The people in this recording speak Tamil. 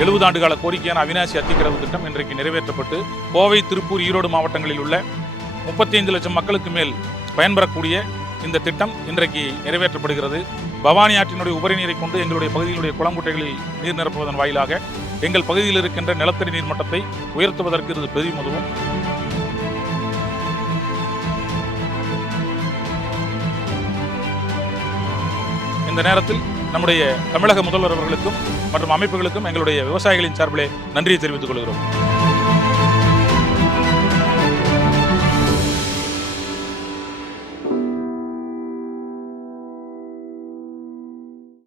70 ஆண்டுகால கோரிக்கையான அவிநாசி அத்திக்கடவு திட்டம் இன்றைக்கு நிறைவேற்றப்பட்டு கோவை, திருப்பூர், ஈரோடு மாவட்டங்களில் உள்ள 35 லட்சம் மக்களுக்கு மேல் பயன்பெறக்கூடிய இந்த திட்டம் இன்றைக்கு நிறைவேற்றப்படுகிறது. பவானி ஆற்றினுடைய உபரி நீரை கொண்டு எங்களுடைய பகுதியினுடைய குளங்குட்டைகளில் நீர் நிரப்புவதன் வாயிலாக எங்கள் பகுதியில் இருக்கின்ற நிலத்தடி நீர் மட்டத்தை உயர்த்துவதற்கு இது பெரிதும் உதவும். இந்த நேரத்தில் நம்முடைய தமிழக முதல்வர் அவர்களுக்கும் மற்றும் அமைப்புகளுக்கும் எங்களுடைய விவசாயிகளின் சார்பிலே நன்றியை தெரிவித்துக் கொள்கிறோம்.